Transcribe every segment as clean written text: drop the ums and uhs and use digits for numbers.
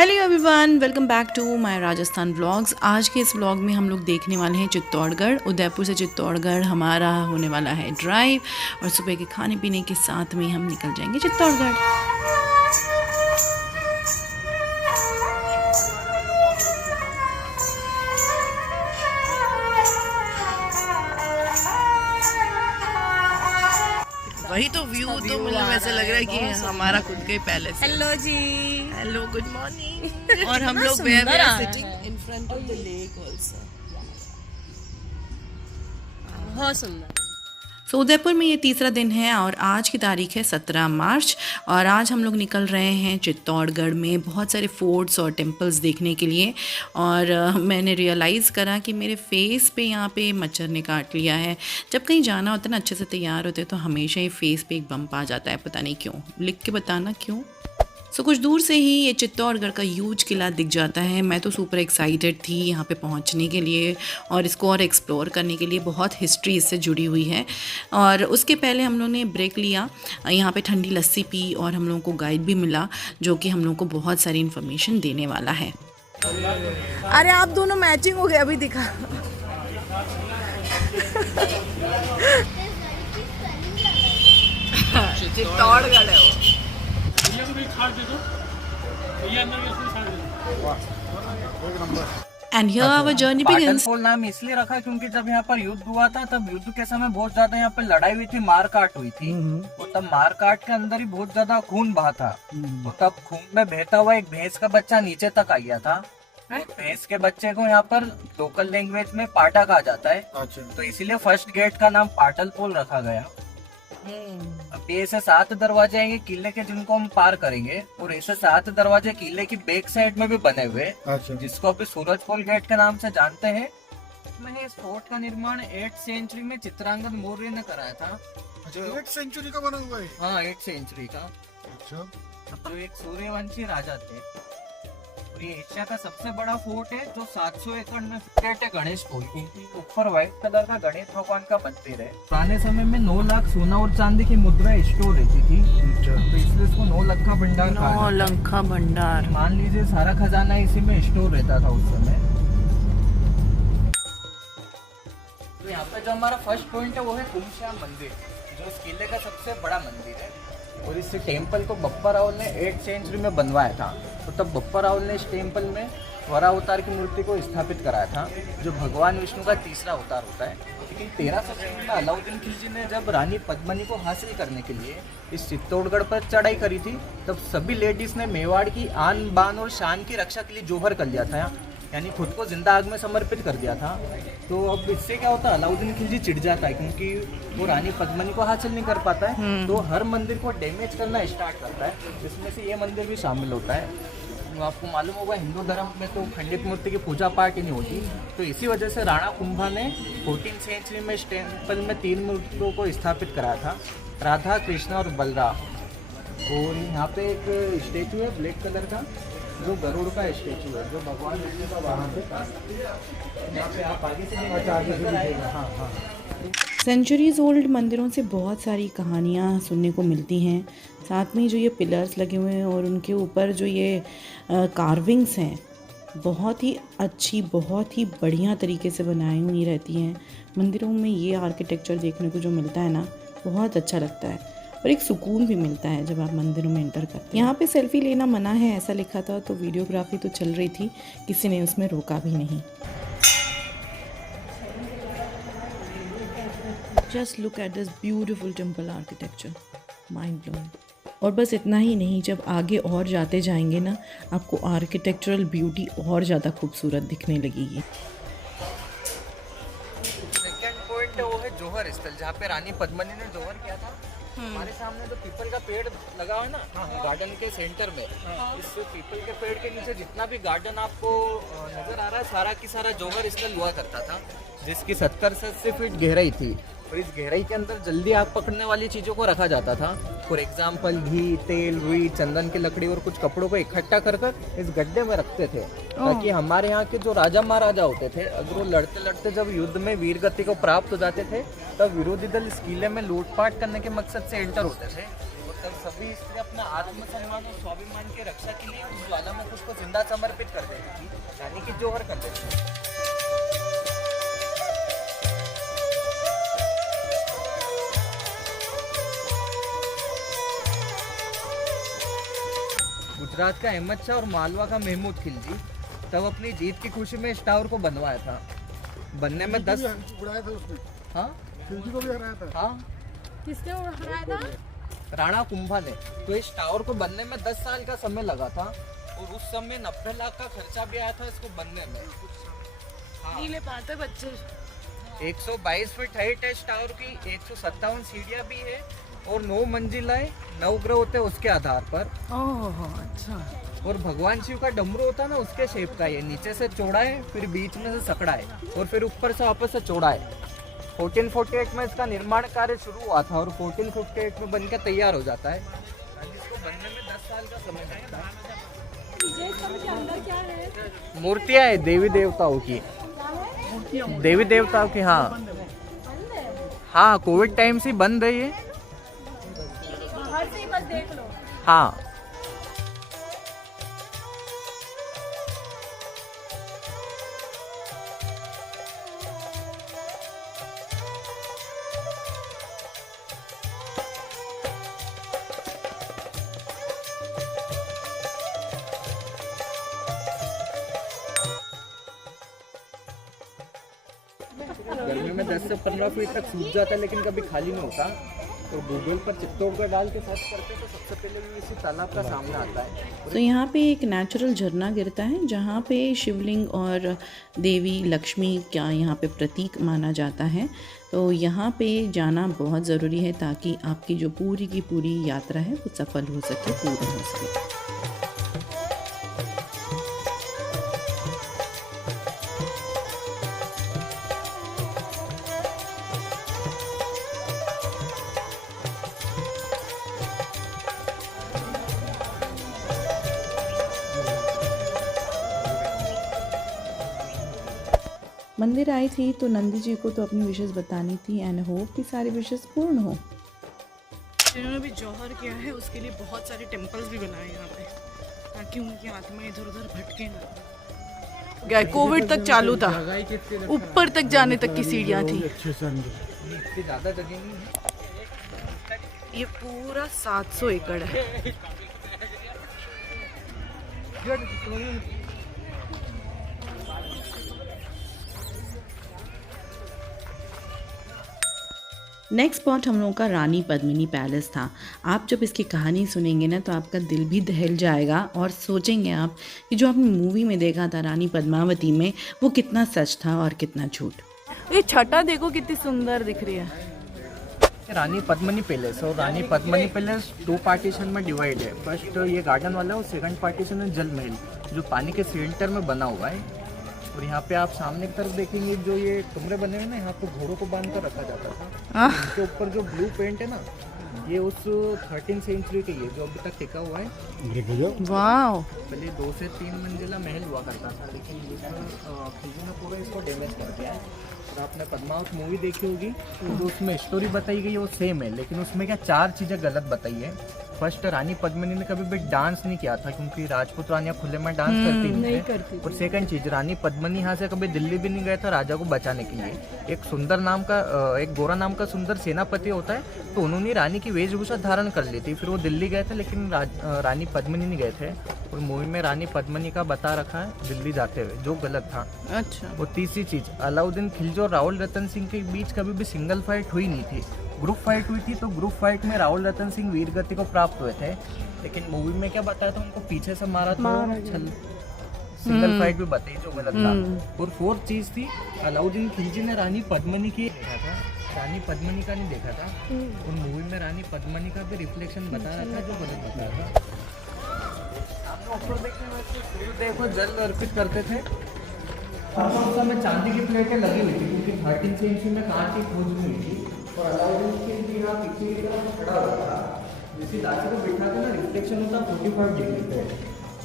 Hello everyone, welcome back to my Rajasthan vlogs. आज के इस व्लॉग में हम लोग देखने वाले हैं चित्तौड़गढ़। उदयपुर से चित्तौड़गढ़ हमारा होने वाला है ड्राइव और सुबह के खाने पीने के साथ में हम निकल जाएंगे चित्तौड़गढ़। वही तो व्यू तो मतलब ऐसे लग रहा है कि हमारा खुद के पैलेस। हेलो जी, हेलो, गुड मॉर्निंग। और हम लोग sitting in front of the lake also. बहुत सुंदर। उदयपुर में ये तीसरा दिन है और आज की तारीख है 17 मार्च और आज हम लोग निकल रहे हैं चित्तौड़गढ़ में बहुत सारे फोर्ट्स और टेम्पल्स देखने के लिए। और मैंने रियलाइज़ करा कि मेरे फेस पे यहाँ पे मच्छर ने काट लिया है। जब कहीं जाना होता है ना, अच्छे से तैयार होते हैं तो हमेशा ही फेस पे एक बम्प आ जाता है, पता नहीं क्यों। लिख के बताना क्यों। कुछ दूर से ही ये चित्तौड़गढ़ का ह्यूज किला दिख जाता है। मैं तो सुपर एक्साइटेड थी यहाँ पे पहुँचने के लिए और इसको और एक्सप्लोर करने के लिए। बहुत हिस्ट्री इससे जुड़ी हुई है। और उसके पहले हम लोगों ने ब्रेक लिया, यहाँ पे ठंडी लस्सी पी और हम लोगों को गाइड भी मिला जो कि हम लोगों को बहुत सारी इन्फॉर्मेशन देने वाला है। अरे आप दोनों मैचिंग हो गए, अभी दिखा। चित्तौड़गढ़ है वो। And here our journey begins. Patanpol नाम इसलिए रखा क्योंकि जब यहाँ पर युद्ध हुआ था तब युद्ध के समय बहुत ज्यादा यहाँ पर लड़ाई हुई थी, मारकाट हुई थी। और तब मारकाट के अंदर ही बहुत ज्यादा खून बहा था। तो तब खून में बहता हुआ एक भैंस का बच्चा नीचे तक आ गया था। भैंस के बच्चे को यहाँ पर लोकल लैंग्वेज में पाटा कहा जाता है। तो इसीलिए फर्स्ट गेट का नाम पाटलपोल रखा गया। अब ये ऐसे 7 दरवाजे आएंगे किले के जिनको हम पार करेंगे और ऐसे 7 दरवाजे किले की बैक साइड में भी बने हुए, जिसको अभी सूरजपोल गेट के नाम से जानते हैं। मैंने इस फोर्ट का निर्माण 8th सेंचुरी में चित्रांगद मौर्य ने कराया था। जो 8th सेंचुरी का बना हुआ है। हाँ, 8th सेंचुरी का। अच्छा। जो एक सूर्यवंशी राजा थे। और ये एशिया का सबसे बड़ा फोर्ट है जो 700 एकड़ में है। गणेश फोर्ट ऊपर व्हाइट कलर का गणेश भगवान का मंदिर है। पुराने समय में 9 लाख सोना और चांदी की मुद्रा स्टोर रहती थी। तो इसलिए इसको 9 लखा भंडार कहा जाता है। 9 लखा भंडार। मान लीजिए सारा खजाना इसी में स्टोर रहता था उस समय। तो यहाँ पे जो हमारा फर्स्ट पॉइंट है वो है कुमश्याम मंदिर, जो इस किले का सबसे बड़ा मंदिर है। और इस टेम्पल को बप्पा रावल ने 8th सेंचुरी में बनवाया था। तो तब बप्पा रावल ने इस टेम्पल में वरावतार की मूर्ति को स्थापित कराया था, जो भगवान विष्णु का तीसरा अवतार होता है। लेकिन 1300 में अलाउद्दीन खिलजी ने जब रानी पद्मिनी को हासिल करने के लिए इस चित्तौड़गढ़ पर चढ़ाई करी थी, तब सभी लेडीज ने मेवाड़ की आन बान और शान की रक्षा के लिए जोहर कर लिया था, यानी खुद को जिंदा आग में समर्पित कर दिया था। तो अब इससे क्या होता है, अलाउद्दीन खिलजी चिढ़ जाता है क्योंकि वो रानी पद्मिनी को हासिल नहीं कर पाता है। तो हर मंदिर को डैमेज करना स्टार्ट करता है, जिसमें से ये मंदिर भी शामिल होता है। तो आपको मालूम होगा हिंदू धर्म में तो खंडित मूर्ति की पूजा पाठ ही नहीं होती। तो इसी वजह से राणा कुंभा ने 14th सेंचुरी में इस टेम्पल में 3 मूर्तियों को स्थापित कराया था, राधा, कृष्ण और बलराम। और यहाँ पे एक स्टेचू है ब्लैक कलर का, जो गरुड़ का स्टेचू है, जो भगवान विष्णु का वाहन है। यहाँ पे आप आगे से हाँ। सेंचुरीज़ ओल्ड मंदिरों से बहुत सारी कहानियाँ सुनने को मिलती हैं। साथ में जो ये पिलर्स लगे हुए हैं और उनके ऊपर जो ये कार्विंग्स हैं, बहुत ही अच्छी, बहुत ही बढ़िया तरीके से बनाई हुई रहती हैं। मंदिरों में ये आर्किटेक्चर देखने को जो मिलता है ना, बहुत अच्छा लगता है और एक सुकून भी मिलता है जब आप मंदिरों में एंटर करते हैं। यहाँ पे सेल्फी लेना मना है ऐसा लिखा था, तो वीडियोग्राफी तो चल रही थी, किसी ने उसमें रोका भी नहीं। Just look at this beautiful temple architecture, mind blowing. और बस इतना ही नहीं, जब आगे और जाते जाएंगे ना, आपको आर्किटेक्चरल ब्यूटी और ज़्यादा खूबसूरत दिखने लगेगी। सेकंड पॉइंट है वो है जौहर स्थल, जहाँ पे रानी पद्मिनी ने जौहर किया था। हमारे सामने जो पीपल का पेड़ लगा हुआ है ना, गार्डन के सेंटर में, इस पीपल के पेड़ के नीचे जितना भी गार्डन आपको नजर आ रहा है, सारा की सारा जौहर स्थल हुआ करता था, जिसकी 70 से 80 फीट गहराई थी। और इस गहराई के अंदर जल्दी आग पकड़ने वाली चीज़ों को रखा जाता था। फॉर एग्जाम्पल घी, तेल, रुई, चंदन की लकड़ी और कुछ कपड़ों को इकट्ठा कर इस गड्ढे में रखते थे, ताकि हमारे यहाँ के जो राजा महाराजा होते थे, अगर वो लड़ते लड़ते जब युद्ध में वीर गति को प्राप्त हो जाते थे, तब विरोधी दल इस किले में लूटपाट करने के मकसद से एंटर होते थे। तब सभी स्त्री अपना आत्मसम्मान और स्वाभिमान की रक्षा के लिए उस ज्वालामुखी को जिंदा समर्पित कर देती थी, यानी कि जोहर कर देती थी। गुजरात का अहमद शाह और मालवा का महमूद खिलजी तब अपनी जीत की खुशी में इस टावर को बनवाया था। बनने में 10 उड़ाया था उसने, हाँ खिलजी को भी हराया था। हाँ किसने हराया था? राणा कुंभा ने। तो इस टावर को बनने में 10 साल का समय लगा था और उस समय 90 लाख का खर्चा भी आया था इसको बनने में। हाँ। नीले पाते बच्चे। 122 फीट हाइट है इस टावर की, 157 सीढ़ियाँ भी है और 9 मंजिलाएं, 9 ग्रह होते हैं उसके आधार पर। ओह अच्छा। और भगवान शिव का डमरू होता है ना उसके शेप का, ये नीचे से चौड़ा है, फिर बीच में से सकड़ा है और फिर ऊपर से वापस से चौड़ा है। 1448 में इसका निर्माण कार्य शुरू हुआ था और 1458 में बनकर तैयार हो जाता है। इसको बनने में 10 साल का समय लगता है। मूर्तियाँ है देवी देवताओं की, देवी देवताओं की। हाँ हाँ, कोविड टाइम से बंद है ये। बाहर से ही बस देख लो। हाँ गर्मी में 10 से 15 फीट तक सूख जाता है लेकिन कभी खाली नहीं होता। तो गूगल पर चित्तौड़गढ़ डाल के सर्च करते तो सबसे पहले भी इसी तालाब का सामने आता है। तो यहाँ पे एक नेचुरल झरना गिरता है जहाँ पे शिवलिंग और देवी लक्ष्मी का यहाँ पे प्रतीक माना जाता है। तो यहाँ पे जाना बहुत ज़रूरी है ताकि आपकी जो पूरी की पूरी यात्रा है वो सफल हो सके, पूर्ण हो सके। मंदिर आई थी तो नंदी जी को तो अपनी विशेष बतानी थी एंड होप कि सारी विशेष पूर्ण हो। जिन्होंने भी जौहर किया है उसके लिए बहुत सारे टेम्पल्स भी बनाए यहाँ पे ताकि उनकी आत्मा इधर उधर भटके ना। गए कोविड तक चालू था, ऊपर तक जाने तक की सीढ़ियाँ थी। ज़्यादा जगह नहीं है। ये पूरा 700 एकड़ है। नेक्स्ट स्पॉट हम लोगों का रानी पद्मिनी पैलेस था। आप जब इसकी कहानी सुनेंगे ना तो आपका दिल भी दहल जाएगा और सोचेंगे आप कि जो आपने मूवी में देखा था रानी पद्मावती में वो कितना सच था और कितना झूठ। ये छटा देखो कितनी सुंदर दिख रही है। रानी पद्मिनी पैलेस और रानी पद्मिनी पैलेस 2 पार्टीशन में डिवाइड है। फर्स्ट ये गार्डन वाला है और सेकंड पार्टीशन है जल महल जो पानी के सेंटर में बना हुआ है। और यहाँ पे आप सामने की तरफ देखेंगे जो ये कमरे बने हुए ना, यहाँ पे घोड़ों को बांध कर रखा जाता था। इसके ऊपर जो ब्लू पेंट है ना ये उस 13th सेंचुरी के ये जो अभी तक टिका हुआ है। वाह। पहले 2 से 3 मंजिला महल हुआ करता था लेकिन खिलजी ने पूरा इसको डैमेज कर दिया है। और आपने पद्मावत मूवी देखी होगी तो जो उसमें स्टोरी बताई गई है वो सेम है लेकिन उसमें क्या 4 चीज़ें गलत बताई है। फर्स्ट, रानी पद्मिनी ने कभी भी डांस नहीं किया था क्योंकि राजपूत रानियां खुले में डांस करती नहीं थे। और सेकंड चीज, रानी पद्मिनी यहाँ से कभी दिल्ली भी नहीं गया था राजा को बचाने के लिए। एक सुंदर नाम का एक गोरा नाम का सुंदर सेनापति होता है तो उन्होंने रानी की वेशभूषा धारण कर ली थी। फिर वो दिल्ली गए थे लेकिन रानी पद्मिनी नहीं गए थे। और मूवी में रानी पद्मिनी का बता रखा है दिल्ली जाते हुए जो गलत था। अच्छा। और तीसरी चीज, अलाउद्दीन खिलजी और राहुल रतन सिंह के बीच कभी भी सिंगल फाइट हुई नहीं थी। ग्रुप फाइट हुई थी तो ग्रुप फाइट में राहुल रतन सिंह वीर गति को प्राप्त हुए थे लेकिन मूवी में क्या बताया था उनको पीछे से मारा था। सिंगल फाइट भी बताई जो गलत था। और 4th चीज थी, अलाउद्दीन खिलजी ने रानी पद्मिनी की देखा था, रानी पद्मिनी का नहीं देखा था। और मूवी में रानी पद्मिनी का भी रिफ्लेक्शन बता रहा था जो गलत बताया था। ऊपर देखो जल अर्पित करते थे। उस समय चांदी की प्लेटें लगी हुई थी क्योंकि 13th सेंचुरी में कांच की खोज हुई थी। और अलाउद्दीन खिलजी यहाँ पीछे की तरफ खड़ा हुआ था, जिस दासी को बिठाते ना रिफ्लेक्शन होता 45 डिग्री पे।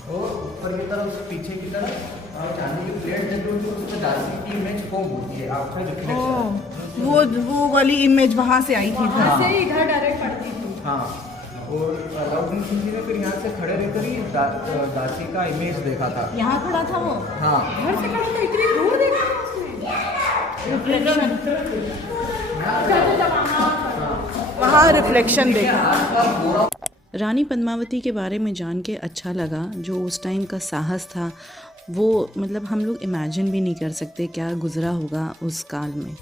और ऊपर की तरफ पीछे की तरफ और चांदी की प्लेट जब होती है उसमें दासी की इमेज फॉर्म होती है आफ्टर रिफ्लेक्शन। वो वाली इमेज वहाँ से आई थी, वहाँ से इधर डायरेक्ट पड़ती थी। हाँ, और अलाउद्दीन खिलजी ने फिर यहाँ से खड़े रहकर ही दासी का इमेज देखा था। यहाँ खड़ा था वो, हाँ, घर से खड़ा था, इतनी दूर देखा था उसने। वहाँ रिफ्लेक्शन देखा। रानी पद्मावती के बारे में जान के अच्छा लगा। जो उस टाइम का साहस था वो मतलब हम लोग इमेजिन भी नहीं कर सकते क्या गुजरा होगा उस काल में।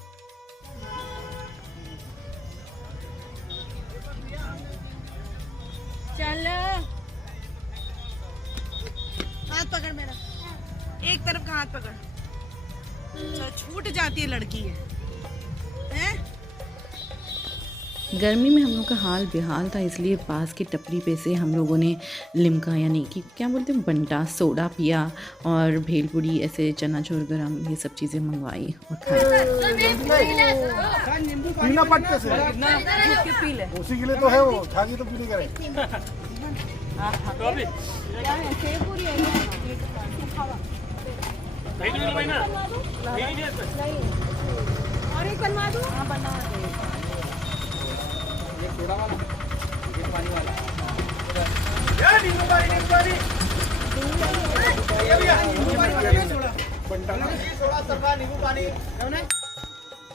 चल हाथ पकड़ मेरा, एक तरफ का हाथ पकड़। चल, छूट जाती है लड़की है, हैं? गर्मी में हम लोग का हाल बेहाल था, इसलिए पास की टपरी पे से हम लोगों ने लिमका यानी कि क्या बोलते हैं बंटा सोडा पिया और भेलपुरी ऐसे चनाचूर गरम ये सब चीज़ें मंगवाई और खाई। पीना पड़ते से पी ले। उसी के लिए तो है वो, खागी तो पीने करे। क्या है? सेब पूरी है और एक बनवा दूँ? हाँ बनवा दे। सोडा वाला, ये पानी वाला।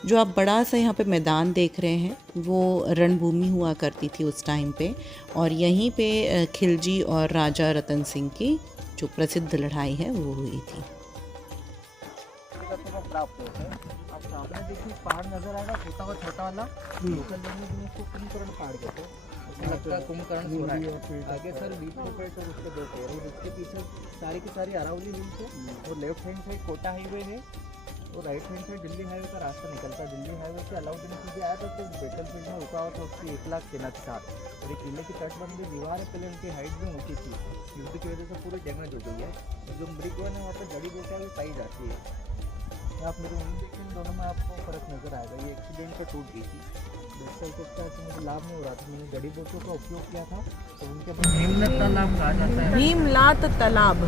जो आप बड़ा सा यहाँ पे मैदान देख रहे हैं वो रणभूमि हुआ करती थी उस टाइम पे, और यहीं पे खिलजी और राजा रतन सिंह की जो प्रसिद्ध लड़ाई है वो हुई थी। अब सामने देखिए पहाड़ नजर आएगा, छोटा वाला लोकल लैंग्वेज में उसको कुंभकर्ण पहाड़ कहते हैं। उसमें लगता है कुंभकर्ण सो रहा है। आगे सर बीच में पेड़ और उसके दो पेड़, और उसके पीछे सारी की सारी अरावली हिल्स है, और left hand side Kota highway है, और right hand side Delhi highway का रास्ता निकलता है। दिल्ली हाईवे से अलाउद्दीन खिलजी आया था, तो बैटल फील्ड में रुका हुआ था उसकी 1 लाख सेना के साथ। और ये किले की तटबंधी दीवार है, पहले उनकी हाइट भी ऊँची थी, युद्ध की वजह से पूरी डैमेज हो गई है। जो मृग वन है वहाँ पर जड़ी बूटियाँ भी पाई जाती है। आप मेरे उंगली देखिए, इन दोनों में आपको फर्क नजर आएगा। ये एक्सीडेंट से टूट गई थी, दरअसल को उसका मुझे लाभ नहीं हो रहा था, मैंने जड़ी बूटियों का उपयोग किया था, तो उनके बाद भीमलत तालाब कहा जाता है। भीमलात तालाब,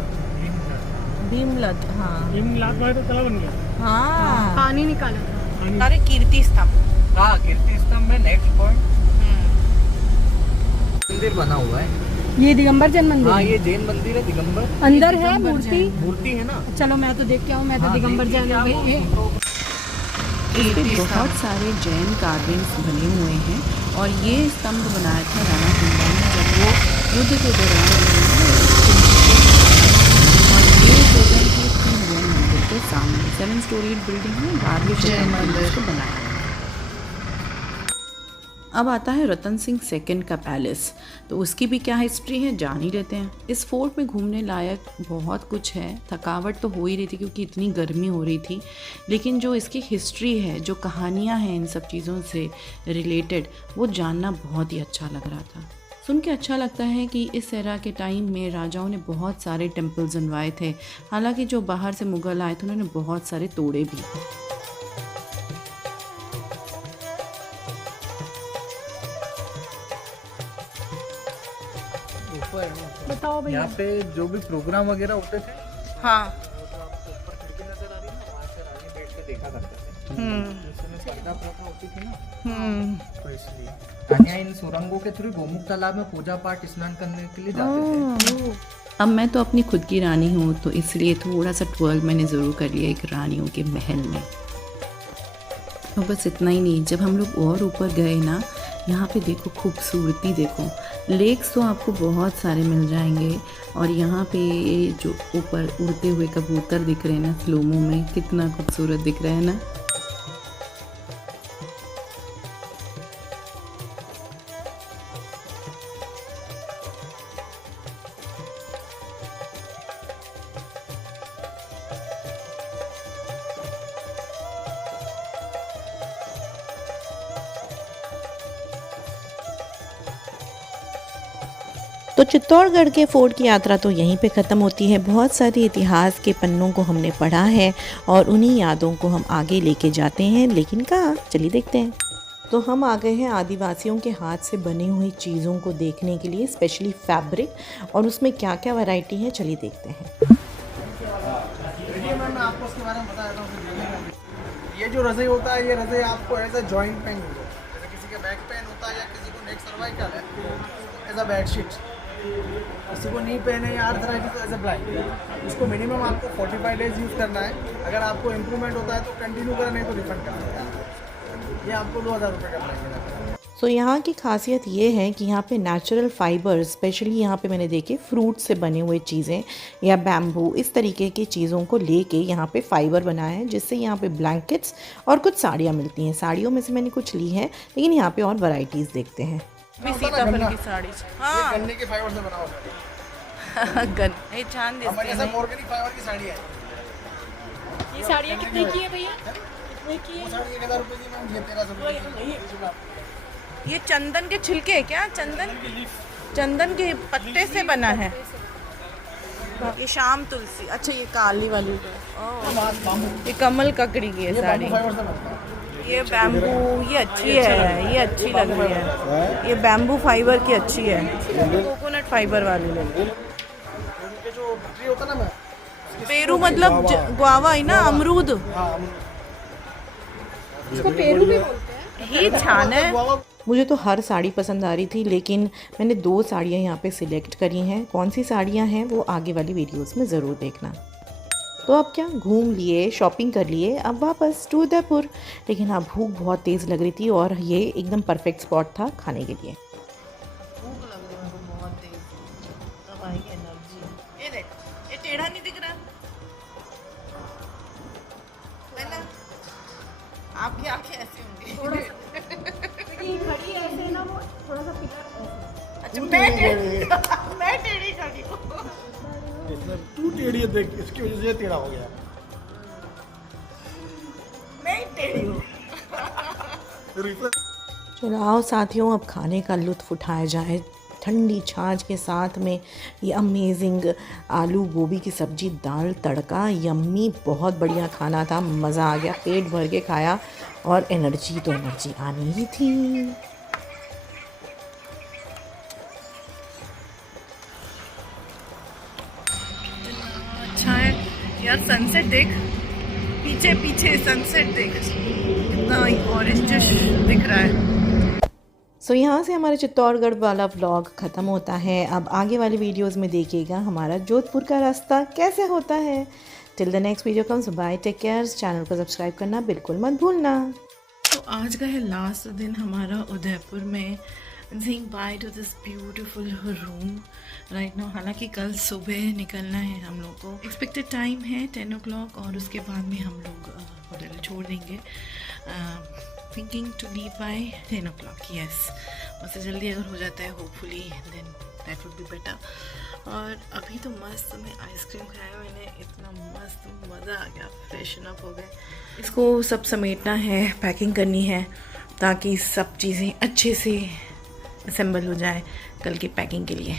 भीमलत, हाँ लात मारे तो तालाब बन गया। हाँ, पानी निकाला था। अरे कीर्ति स्तंभ। हाँ, कीर्ति स्तंभ में नेक्स्ट पॉइंट मंदिर बना हुआ है। ये दिगंबर जैन मंदिर। हाँ, ये जैन मंदिर है, दिगंबर अंदर है मूर्ति। मूर्ति है ना। चलो मैं तो देख के आऊँ, मैं तो दिगंबर जैन हो गई। इस पे बहुत सारे जैन कार्विंग्स बने हुए हैं, और ये स्तंभ बनाया था राणा कुंभा ने जब वो युद्ध के दौरान। और ये जगह है कि जैन मंदिर के सामने 7 स्टोरी बिल्डिंग है, बाद में जैन मंदिर को बनाया। अब आता है रतन सिंह सेकंड का पैलेस, तो उसकी भी क्या हिस्ट्री है जान ही लेते हैं। इस फोर्ट में घूमने लायक बहुत कुछ है। थकावट तो हो ही रही थी क्योंकि इतनी गर्मी हो रही थी, लेकिन जो इसकी हिस्ट्री है, जो कहानियाँ हैं इन सब चीज़ों से रिलेटेड, वो जानना बहुत ही अच्छा लग रहा था। सुन के अच्छा लगता है कि इस एरा के टाइम में राजाओं ने बहुत सारे टेम्पल्स बनवाए थे। हालांकि जो बाहर से मुग़ल आए थे उन्होंने बहुत सारे तोड़े भी। बताओ भैया। यहाँ पे जो भी प्रोग्राम वगैरह होते थे, हाँ, ऊपर खिड़की नजर आ रही है ना, वहाँ से रानी बैठ के देखा करते थे। उस समय पर्दा प्रथा होती थी ना, तो इसलिए कन्या इन सुरंगों के थ्रू गोमुख तालाब में पूजा पाठ स्नान करने के लिए जाते थे। अब मैं तो अपनी खुद की रानी हूँ, तो इसलिए थोड़ा सा ट्वेल्व मैंने ज़रूर कर लिया एक रानियों के महल में। तो बस इतना ही नहीं, जब हम लोग और ऊपर गए ना, यहाँ पे देखो खूबसूरती देखो। लेक्स तो आपको बहुत सारे मिल जाएंगे, और यहाँ पे जो ऊपर उड़ते हुए कबूतर दिख रहे हैं ना स्लोमो में, कितना खूबसूरत दिख रहा है ना। तो चित्तौड़गढ़ के फोर्ट की यात्रा तो यहीं पे ख़त्म होती है। बहुत सारे इतिहास के पन्नों को हमने पढ़ा है और उन्हीं यादों को हम आगे लेके जाते हैं, लेकिन कहाँ, चलिए देखते हैं। तो हम आ गए हैं आदिवासियों के हाथ से बनी हुई चीज़ों को देखने के लिए, स्पेशली फैब्रिक, और उसमें क्या क्या वैरायटी है चलिए देखते हैं। मैं आपको उसके बारे में बता देता हूँ। ये जो रज़ाई होता है, ये रज़ाई आपको एज ए जॉइंट पेन, जैसे किसी के बैक पेन होता है या किसी को नेक सर्वाइकल है, एज अ बेड शीट। किसी को नहीं पहने या आर्थराइटिस तो एज अ ब्लाइंड। इसको मिनिमम आपको 45 डेज यूज़ करना है। अगर आपको इम्प्रूवमेंट होता है तो कंटिन्यू करें, नहीं तो रिफंड कर दें। ये आपको 2000 रुपये का पड़ेगा। सो यहाँ की खासियत ये है कि यहाँ पे नेचुरल फाइबर, स्पेशली यहाँ पे मैंने देखे फ्रूट से बने हुए चीज़ें या बैम्बू, इस तरीके की चीज़ों को लेके यहाँ पे फाइबर बनाया है, जिससे यहाँ पे ब्लैंकेट्स और कुछ साड़ियाँ मिलती हैं। साड़ियों में से मैंने कुछ ली हैं, लेकिन यहाँ पे और वैरायटीज़ देखते हैं। सीताफल की साड़ी। हाँ गन्ने के फाइबर से बना हुआ गन ये चांद हमारे जैसे ऑर्गेनिक फाइबर की साड़ी है। ये साड़ियाँ कितने की है भैया? कितने की है? वो साड़ी 1000 रुपये की मैम, ये 1300 रुपये की। ये चंदन के छिलके है क्या? चंदन के पत्ते से बना है। ये शाम तुलसी। अच्छा ये काली वाली। ये कमल ककड़ी की है साड़ी। फाइबर से बनता है। ये बैम्बू, ये अच्छी है, ये अच्छी लग रही है। ये बैम्बू फाइबर की अच्छी है। कोकोनट फाइबर वाली ले लो। उनके जो ट्री होता है ना मैम, पेरू मतलब गुआवा है ना, अमरूद। इसको पेरू भी बोलते हैं। ही छान है। मुझे तो हर साड़ी पसंद आ रही थी, लेकिन मैंने 2 साड़ियाँ यहाँ पे सिलेक्ट करी हैं। कौन सी साड़ियाँ हैं वो आगे वाली वीडियोस में ज़रूर देखना। तो अब क्या, घूम लिए, शॉपिंग कर लिए, अब वापस टू उदयपुर। लेकिन अब भूख बहुत तेज़ लग रही थी और ये एकदम परफेक्ट स्पॉट था खाने के लिए। ये देख, ये टेढ़ा नहीं दिख रहा है ना? आपकी आंखें ऐसी होंगी। ये खड़ी है ऐसे ना, वो थोड़ा सा पिलर। अच्छा मैं टेढ़ी खड़ी हूँ। इसमें तू टेढ़ी है, देख इसकी वजह से ये टेढ़ा हो गया। मैं टेढ़ी हूँ। चलो आओ साथियों, अब खाने का लुत्फ़ उठाया जाए। ठंडी छाछ के साथ में ये अमेजिंग आलू गोभी की सब्ज़ी, दाल तड़का, यम्मी, बहुत बढ़िया खाना था। मज़ा आ गया, पेट भर के खाया और एनर्जी तो एनर्जी आनी ही थी। अच्छा है यार, सनसेट देख, पीछे पीछे सनसेट देख, कितना ऑरेंजिश दिख रहा है। सो यहाँ से हमारा चित्तौड़गढ़ वाला व्लॉग ख़त्म होता है। अब आगे वाली वीडियोस में देखिएगा हमारा जोधपुर का रास्ता कैसे होता है। Till the next video comes, bye, take care. Channel को सब्सक्राइब करना बिल्कुल मत भूलना। तो आज का है लास्ट दिन हमारा उदयपुर में। saying bye to this beautiful room right now। हालांकि कल सुबह निकलना है हम लोग को। एक्सपेक्टेड टाइम है 10 o'clock और उसके बाद में हम लोग होटल छोड़ देंगे। Thinking to leave by 10 o'clock। Yes, उससे जल्दी अगर हो जाता है hopefully then that would be better. और अभी तो मस्त मैं आइसक्रीम खाया मैंने, इतना मस्त मज़ा आ गया, फ्रेशन अप हो गए। इसको सब समेटना है, पैकिंग करनी है ताकि सब चीज़ें अच्छे से असेंबल हो जाए कल की पैकिंग के लिए।